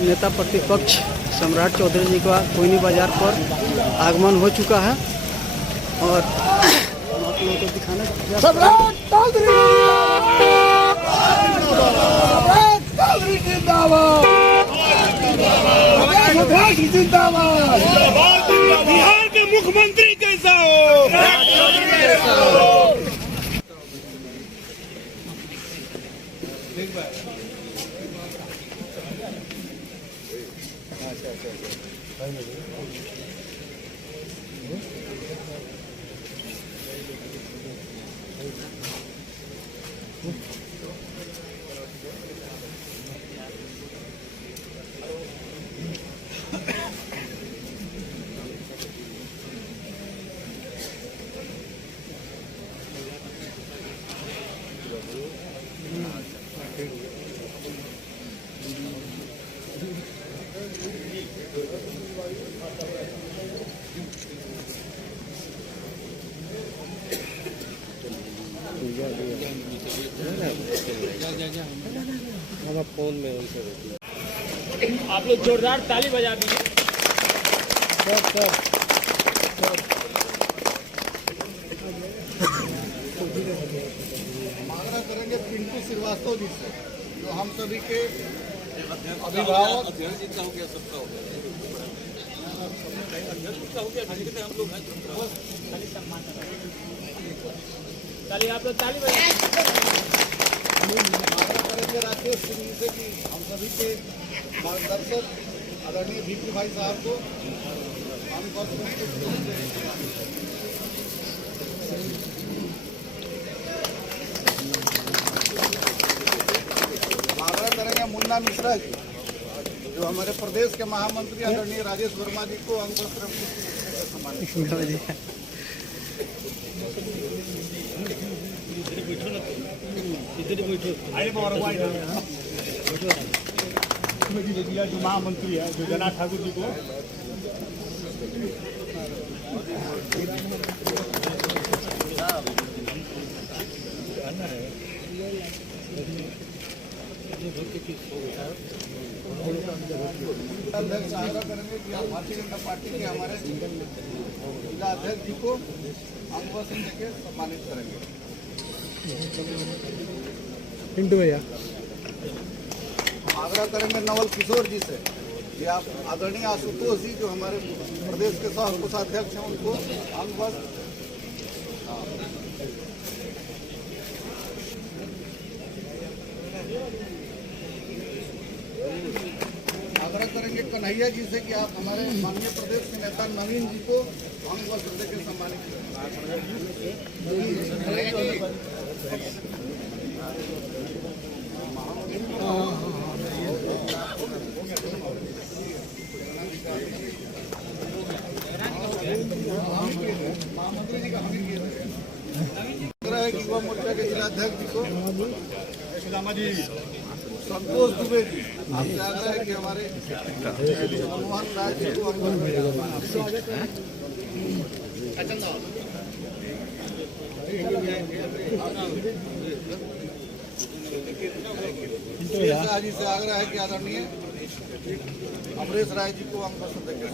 नेता प्रतिपक्ष सम्राट चौधरी जी का कोयनी बाजार पर आगमन हो चुका है और हम आप लोगों को दिखाना बिहार के मुख्यमंत्री कैसा हो। फोन में उनसे आप लोग जोरदार ताली बजा दीजिए। मांगना करेंगे पिंटू श्रीवास्तव जी से, जो हम सभी के अभिभावक ताली आप लोग ताली बजा। राकेश सिंह जी से कि हम सभी के मार्गदर्शक आदरणीय वीपी भाई साहब को मांगना करेंगे मुन्ना मिश्रा जी, जो हमारे प्रदेश के महामंत्री आदरणीय राजेश वर्मा जी को अंग वस्त्र सम्मानित। जो महामंत्री है जो जना ठाकुर जी को अध्यक्ष आग्रह करेंगे कि आप भारतीय जनता पार्टी के हमारे जिला अध्यक्ष जी को अंग वस्त्र देके सम्मानित करेंगे। पिंटू भैया आग्रह करेंगे नवल किशोर जी से कि आप आदरणीय आशुतोष जी, जो हमारे प्रदेश के सह कोषाध्यक्ष हैं, उनको अंग वस्त्र। आग्रह करेंगे कन्हैया जी से कि आप हमारे माननीय प्रदेश के नेता नवीन जी को अंग वस्त्र देकर सम्मानित करें। महामंत्री जी का हमें युवा मोर्चा के जिलाध्यक्ष जी को संतोष दुबे जी, आपसे आग्रह है कि हमारे मनमोहन राज जी को जी से आग्रह है कि आदरणीय अमरेश राय जी को अंग वस्त्र देकर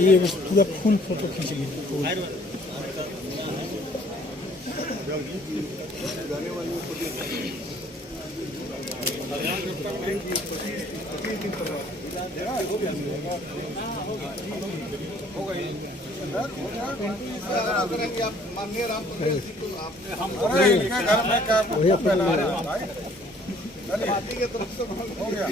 ये पूरा फुल फोटो खींचेंगे। आप माननीय राम प्रवेश जी को आपने हम घर में क्या पार्टी के तरफ से हो गया।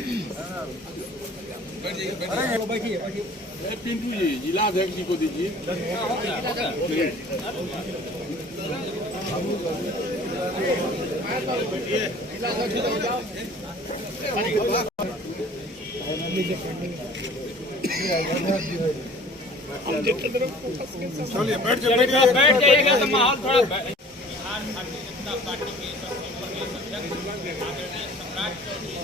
पिंटू जी जिला अध्यक्ष जी को दीजिए। चलिए बैठ जाइएगा तो माहौल थोड़ा बिहार भारतीय जनता पार्टी के सम्राट चौधरी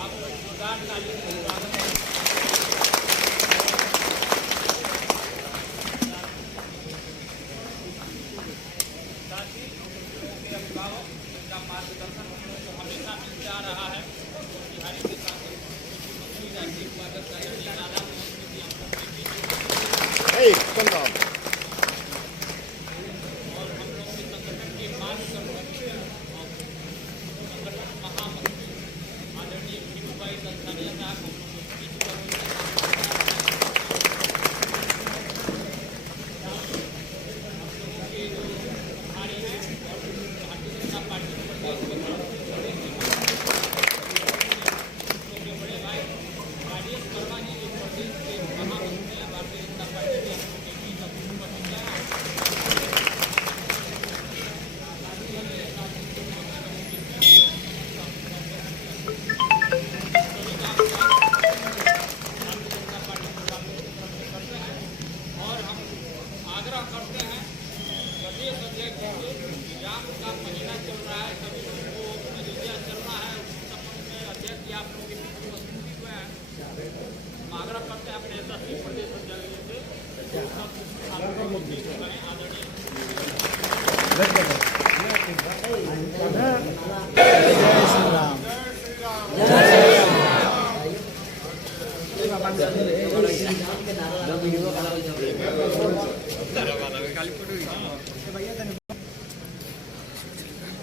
आप जोरदार ताली से स्वागत है। मार्गदर्शन हम लोग को हमेशा मिलता आ रहा है। बिहारी के साथ राष्ट्रीय उपाध्यक्ष आदरणीय राधा मोहन सिंह जी हम लोग के बीच और हम लोग के संगठन के मार्गदर्शक संगठन महामंत्री आदरणीय भीमभाई दलसानिया साहब हम लोग के बीच पर आग्रह करते हैं प्रदेश अध्यक्ष से राम का महीना चल रहा है, सभी लोगों को मलेरिया चलना है, उस संबंध में अध्यक्ष जी आप लोगों के बीच उपस्थित हुए हैं। हम आग्रह करते हैं अपने यशस्वी प्रदेश अध्यक्ष से सब आप लोगों को बीच में आदरणीय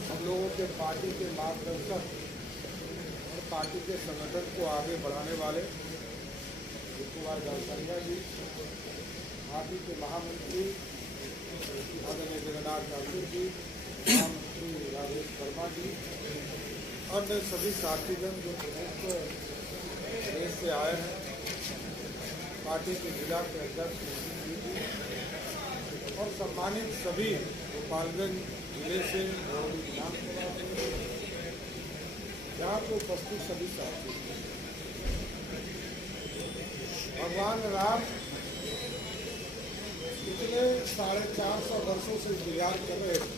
हम लोगों के पार्टी के मार्गदर्शक और पार्टी के संगठन को आगे बढ़ाने वाले भीमभाई दलसानिया जी, पार्टी के महामंत्री आदरणीय जगन्नाथ ठाकुर जी, महामंत्री राजेश वर्मा जी, अन्य सभी साथीगण जो प्रदेश से आए हैं, पार्टी के जिला के अध्यक्ष और सम्मानित सभी गोपालगंज जिले से विधानसभा से यहाँ पे उपस्थित सभी साथी, भगवान राम पिछले 450 वर्षों से इंतजार कर रहे थे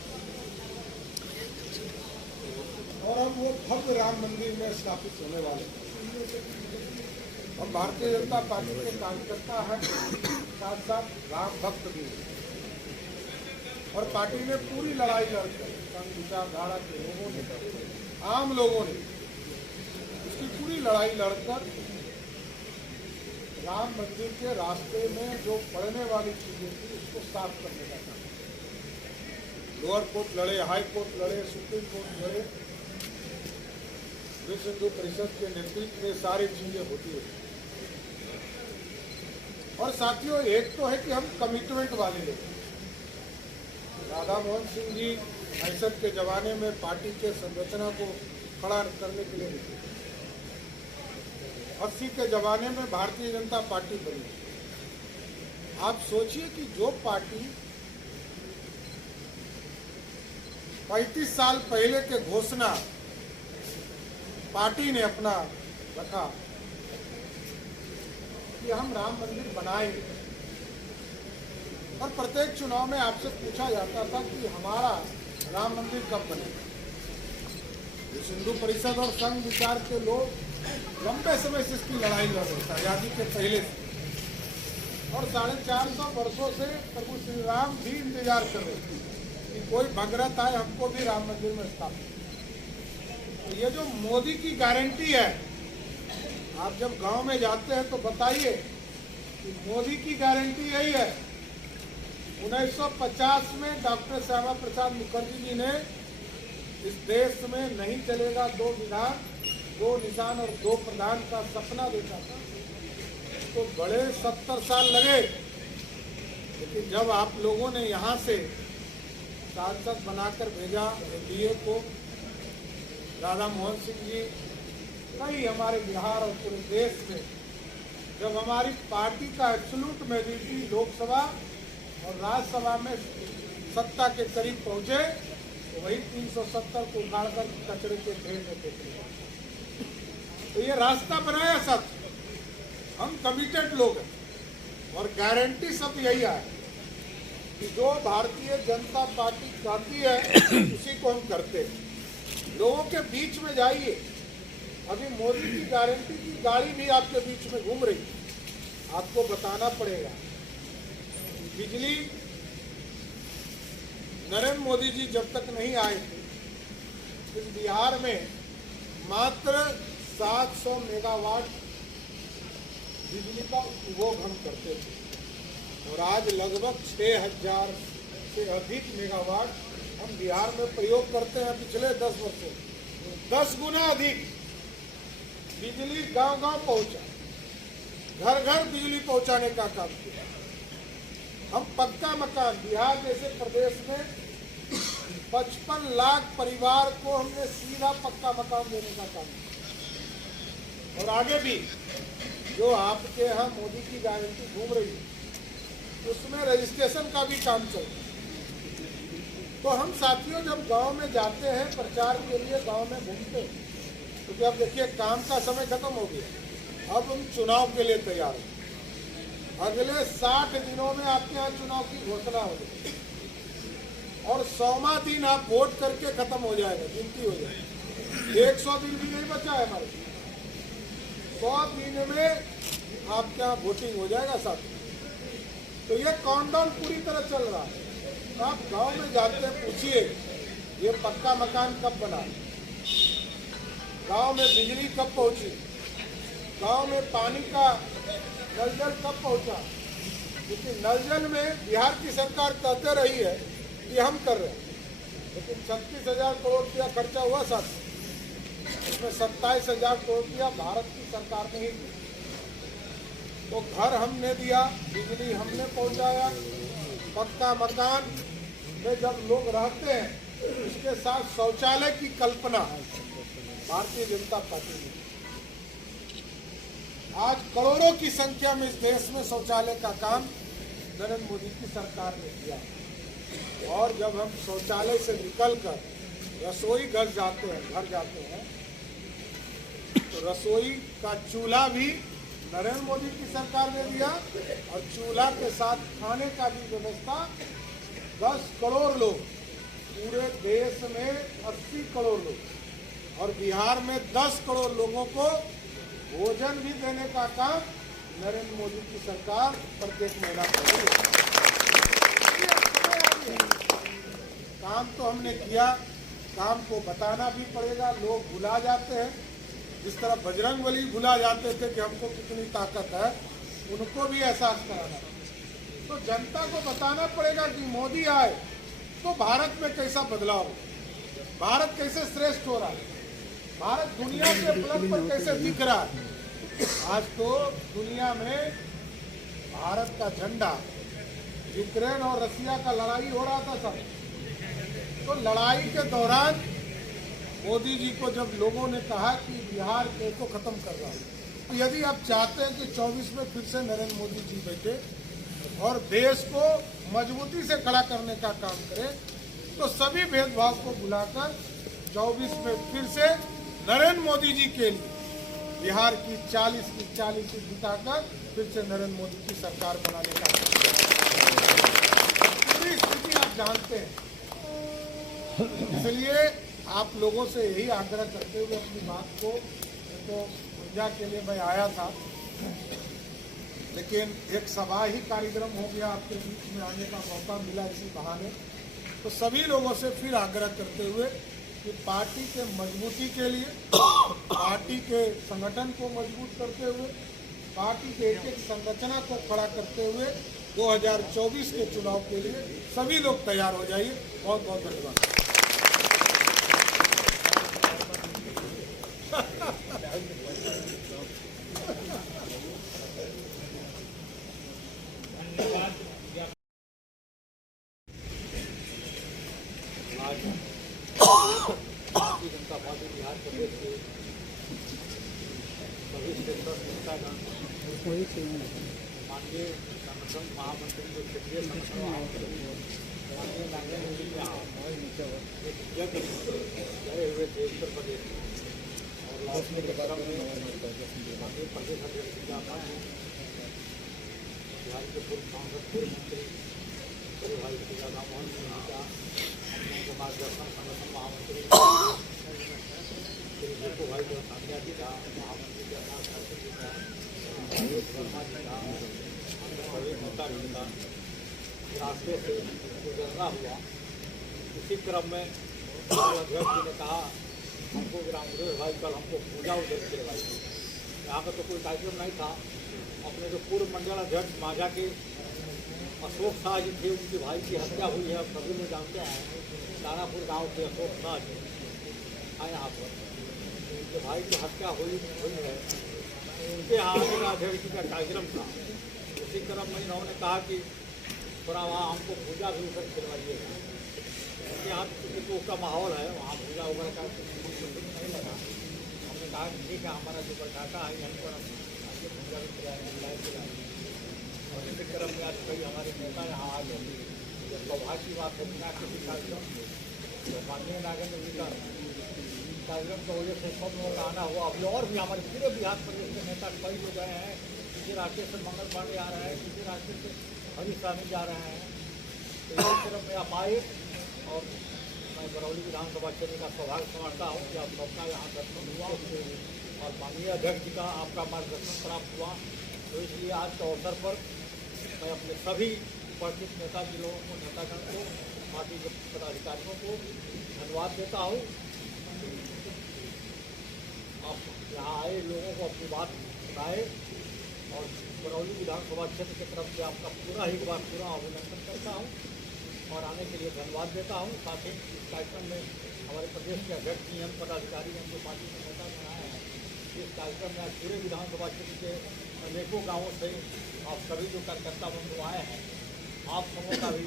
और अब वो भव्य राम मंदिर में स्थापित होने वाले। हम भारतीय जनता पार्टी के कार्यकर्ता हैं, साथ साथ राम भक्त भी हैं और पार्टी ने पूरी लड़ाई लड़कर संघ विचारधारा के लोगों ने, आम लोगों ने इसकी पूरी लड़ाई लड़कर राम मंदिर के रास्ते में जो पड़ने वाली चीजें थी उसको साफ करने का काम। लोअर कोर्ट लड़े, हाई कोर्ट लड़े, सुप्रीम कोर्ट लड़े, विश्व हिंदू परिषद के नेतृत्व में सारी चीजें होती है। और साथियों, एक तो है कि हम कमिटमेंट वाले लोग, राधा मोहन सिंह जी 65 के जमाने में पार्टी के संरचना को खड़ा करने के लिए निकले, 80 के जमाने में भारतीय जनता पार्टी बनी। आप सोचिए कि जो पार्टी 35 साल पहले के घोषणा पार्टी ने अपना रखा कि हम राम मंदिर बनाएंगे, और प्रत्येक चुनाव में आपसे पूछा जाता था कि हमारा राम मंदिर कब बनेगा। हिंदू परिषद और संघ विचार के लोग लंबे समय से इसकी लड़ाई लड़ रहे थे, आजादी के पहले से, और 450 वर्षों से प्रभु श्री राम भी इंतजार कर रहे थे कि कोई भगीरथ आए, हमको भी राम मंदिर में स्थापित। तो ये जो मोदी की गारंटी है, आप जब गांव में जाते हैं तो बताइए कि मोदी की गारंटी यही है। 1950 में डॉक्टर श्यामा प्रसाद मुखर्जी जी ने इस देश में नहीं चलेगा 2 विधान 2 निशान और 2 प्रधान का सपना देखा था, तो बड़े 70 साल लगे। लेकिन जब आप लोगों ने यहाँ से सांसद बनाकर भेजा एनडीए को, राधा मोहन सिंह जी, कई हमारे बिहार और पूरे देश में जब हमारी पार्टी का एब्सोल्यूट मेजॉरिटी लोकसभा और राज्यसभा में सत्ता के करीब पहुंचे, तो वही 370 को उखाड़कर कचरे के ढेर में फेंक दिया। तो ये रास्ता बनाया सब, हम कमिटेड लोग हैं और गारंटी सब यही है कि जो भारतीय जनता पार्टी चाहती है उसी को हम करते हैं। लोगों के बीच में जाइए, अभी मोदी की गारंटी की गाड़ी भी आपके बीच में घूम रही, आपको बताना पड़ेगा। बिजली नरेंद्र मोदी जी जब तक नहीं आए थे इस बिहार में मात्र 700 मेगावाट बिजली का उपभोग हम करते थे और आज लगभग 6000 से अधिक मेगावाट हम बिहार में प्रयोग करते हैं। पिछले 10 वर्षों 10 गुना अधिक बिजली गांव-गांव पहुंचा, घर-घर बिजली पहुंचाने का काम किया। हम पक्का मकान, बिहार जैसे प्रदेश में 55 लाख परिवार को हमने सीधा पक्का मकान देने का काम किया। और आगे भी जो आपके यहाँ मोदी की गारंटी घूम रही है उसमें रजिस्ट्रेशन का भी काम चल रहा है। तो हम साथियों जब गांव में जाते हैं प्रचार के लिए, गांव में घूमते हैं, क्योंकि अब देखिए काम का समय खत्म हो गया, अब हम चुनाव के लिए तैयार हैं। अगले 60 दिनों में आपके यहाँ चुनाव की घोषणा हो जाएगी और 100वां दिन आप वोट करके खत्म हो जाएगा, गिनती हो जाएगी। 100 दिन भी नहीं बचा है हमारे, 100 दिन में आपके यहाँ वोटिंग हो जाएगा साथियों। तो ये काउंटडाउन पूरी तरह चल रहा है। तो आप गांव में जाते हैं, पूछिए ये पक्का मकान कब बना, गांव में बिजली कब पहुंची, गांव में पानी का नल जल कब पहुंचा। क्योंकि नल जल में बिहार की सरकार कहते रही है कि हम कर रहे हैं, लेकिन 36,000 करोड़ रुपया खर्चा हुआ साथ, इसमें 27,000 करोड़ रुपया भारत की सरकार ने ही दिया। तो घर हमने दिया, बिजली हमने पहुंचाया, पक्का मकान में जब लोग रहते हैं उसके साथ शौचालय की कल्पना भारतीय जनता पार्टी ने। आज करोड़ों की संख्या में इस देश में शौचालय का काम नरेंद्र मोदी की सरकार ने किया। और जब हम शौचालय से निकलकर रसोई घर जाते हैं तो रसोई का चूल्हा भी नरेंद्र मोदी की सरकार ने दिया और चूल्हा के साथ खाने का भी व्यवस्था। 10 करोड़ लोग, पूरे देश में 80 करोड़ लोग और बिहार में 10 करोड़ लोगों को भोजन भी देने का काम नरेंद्र मोदी की सरकार प्रत्येक महीना कर रही है। काम तो हमने किया, काम को बताना भी पड़ेगा। लोग भुला जाते हैं, जिस तरह बजरंगबली भुला जाते थे कि हमको कितनी ताकत है, उनको भी एहसास कराना। तो जनता को बताना पड़ेगा कि मोदी आए तो भारत में कैसा बदलाव हो, भारत कैसे श्रेष्ठ हो रहा है, भारत दुनिया के पलक पर कैसे दिख रहा है। आज तो दुनिया में भारत का झंडा, यूक्रेन और रसिया का लड़ाई हो रहा था सब, तो लड़ाई के दौरान मोदी जी को जब लोगों ने कहा कि बिहार को खत्म कर रहा है, तो यदि आप चाहते हैं कि 24 में फिर से नरेंद्र मोदी जी बैठे और देश को मजबूती से खड़ा करने का काम करें, तो सभी भेदभाव को भुलाकर 24 में फिर से नरेंद्र मोदी जी के लिए बिहार की 40 सीट जिताकर फिर से नरेंद्र मोदी की सरकार बनाने का पूरी स्थिति आप जानते हैं। इसलिए आप लोगों से यही आग्रह करते हुए अपनी बात को, तो ऊर्जा के लिए मैं आया था, लेकिन एक सभा ही कार्यक्रम हो गया, आपके बीच में आने का मौका मिला इसी बहाने। तो सभी लोगों से फिर आग्रह करते हुए कि पार्टी के मजबूती के लिए, पार्टी के संगठन को मजबूत करते हुए, पार्टी के एक संरचना को खड़ा करते हुए 2024 के चुनाव के लिए सभी लोग तैयार हो जाइए। बहुत बहुत धन्यवाद। भारतीय जनता पार्टी बिहार प्रदेश के सभी क्षेत्र नेतागण, माननीय संगठन महामंत्री जो क्षेत्रीय संगठन महामंत्री माननीय नरेंद्र मोदी के यहाँ एक यज्ञ गए हुए थे उत्तर प्रदेश और लास्ट के क्रम में माननीय प्रदेश अध्यक्ष जी का बिहार के पूर्व सांसद पूर्व मंत्री श्री भाई श्री राधा मोहन सिंह जी का, के मार्गदर्शन संगठन महामंत्री श्री जीतू भाई जो सानिया जी का, महामंत्री के अनाथ ठाकुर जी का, वर्मा जी का, अन्य सभी नेता जी का रास्ते से गुजरना हुआ। इसी क्रम में मंडल अध्यक्ष जी ने कहा हमको ग्राम भाई कल हमको पूजा उधर करवाई। यहाँ पर तो कोई कार्यक्रम नहीं था। अपने जो पूर्व मंडल अध्यक्ष माझा के अशोक शाह जी थे, उनके भाई की हत्या हुई है, सभी लोग जानते हैं। दानापुर गांव के अशोक शाह जी आए यहाँ पर, उनके भाई की हत्या हुई है। उनके यहाँ अध्यक्ष जी का कार्यक्रम था। उसी क्रम में इन्होंने कहा कि थोड़ा वहाँ हमको पूजा भी उधर करवाइएगा। यहाँ तो उसका माहौल है, वहाँ पूजा वगैरह का नहीं लगा। हमने कहा कि ठीक है, हमारा जो बरकाटा है यहीं पर हम आगे पूजा भी कराएंगे। और इसी क्रम में आज कई हमारे नेता यहाँ आ गए। जब सौभाग्य की बात है बिना किसी कार्यक्रम तो माननीय नागेंद्र जी का कार्यक्रम की वजह से सब लोगों का आना हुआ। अभी और भी हमारे पूरे बिहार प्रदेश के नेता कई लोग गए हैं। किसी रास्ते से मंगल पांडे आ रहे हैं, किसी रास्ते से हरीश स्वामी जा रहे हैं। तो इस क्रम में आप आए और मैं बरौली विधानसभा क्षेत्र का सौभाग्य समझता हूँ कि आप सबका यहाँ दर्शन हुआ और माननीय अध्यक्ष जी का आपका मार्गदर्शन प्राप्त हुआ। तो इसलिए आज के अवसर पर मैं अपने सभी उपस्थित नेताजी लोगों को, नेतागण को, पार्टी के पदाधिकारियों को धन्यवाद देता हूँ। आप यहाँ आए, लोगों को अपनी बात सुनाए और बरौली विधानसभा क्षेत्र की तरफ से आपका एक बार पूरा अभिनंदन करता हूँ और आने के लिए धन्यवाद देता हूँ। साथ ही इस कार्यक्रम में हमारे प्रदेश के अध्यक्ष जी हैं, पदाधिकारी हैं, जो पार्टी के नेता बनाए हैं। इस कार्यक्रम में आज पूरे विधानसभा क्षेत्र के अनेकों गाँवों से आप सभी जो कार्यकर्ता बंधु आए हैं, आप सबों का भी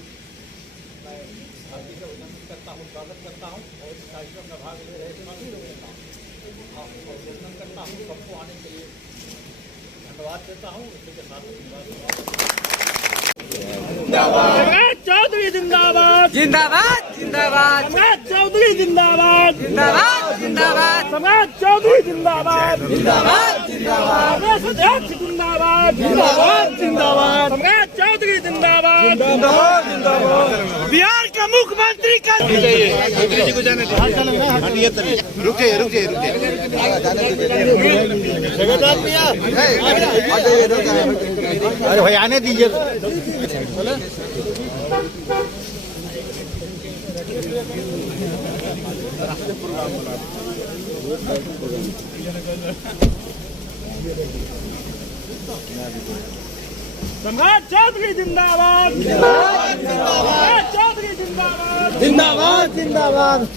मैं हार्दिक अभिनंदन करता हूँ, स्वागत करता हूँ और इस कार्यक्रम में भाग ले रहे सभी लोगों का आपको अभिनंदन करता हूँ। सबको आने के लिए धन्यवाद देता हूँ। इसी के साथ सम्राट चौधरी जिंदाबाद, जिंदाबाद जिंदाबाद सम्राट चौधरी जिंदाबाद, जिंदाबाद जिंदाबाद सम्राट चौधरी जिंदाबाद, जिंदाबाद जिंदाबाद प्रदेश अध्यक्ष जिंदाबाद, जिंदाबाद जिंदाबाद सम्राट चौधरी जिंदाबाद, जिंदाबाद जिंदाबाद। बिहार का मुख्यमंत्री का अरे भाई आने दीजिए। सम्राट चौधरी जिंदाबाद, सम्राट चौधरी जिंदाबाद, जिंदाबाद जिंदाबाद।